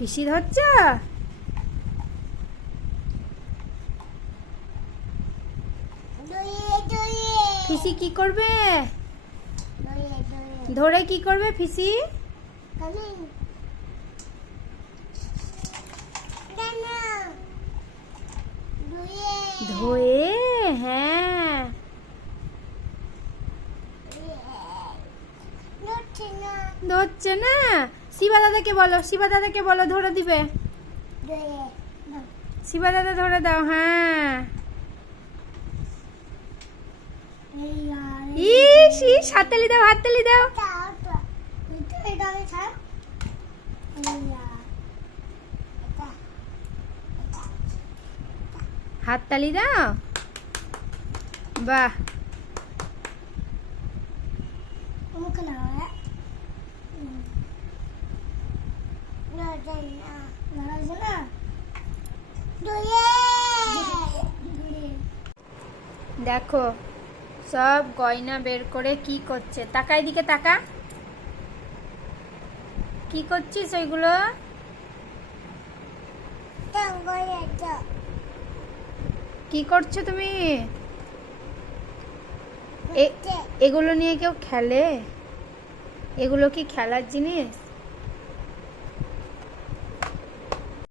ফিসি ধরছ? ফিসি কি করবে? ধরে কি করবে ফিসি? ধোয়ে, হ্যাঁ। ধরছে না? শিবা দাদাকে বলো, শিবা দাদাকে বলো ধরে দিবে। শিবা দাদা ধরে দাও, হ্যাঁ। ইস ইস, হাততালি দাও, হাততালি দাও। হাততালি দাও, বাহ। দেখো সব গয়না বের করে কি করছে, তাকা এদিকে তাকা। কি করছিস ওইগুলো? কি করছো তুমি? এগুলো নিয়ে কেউ খেলে? এগুলো কি খেলার জিনিস?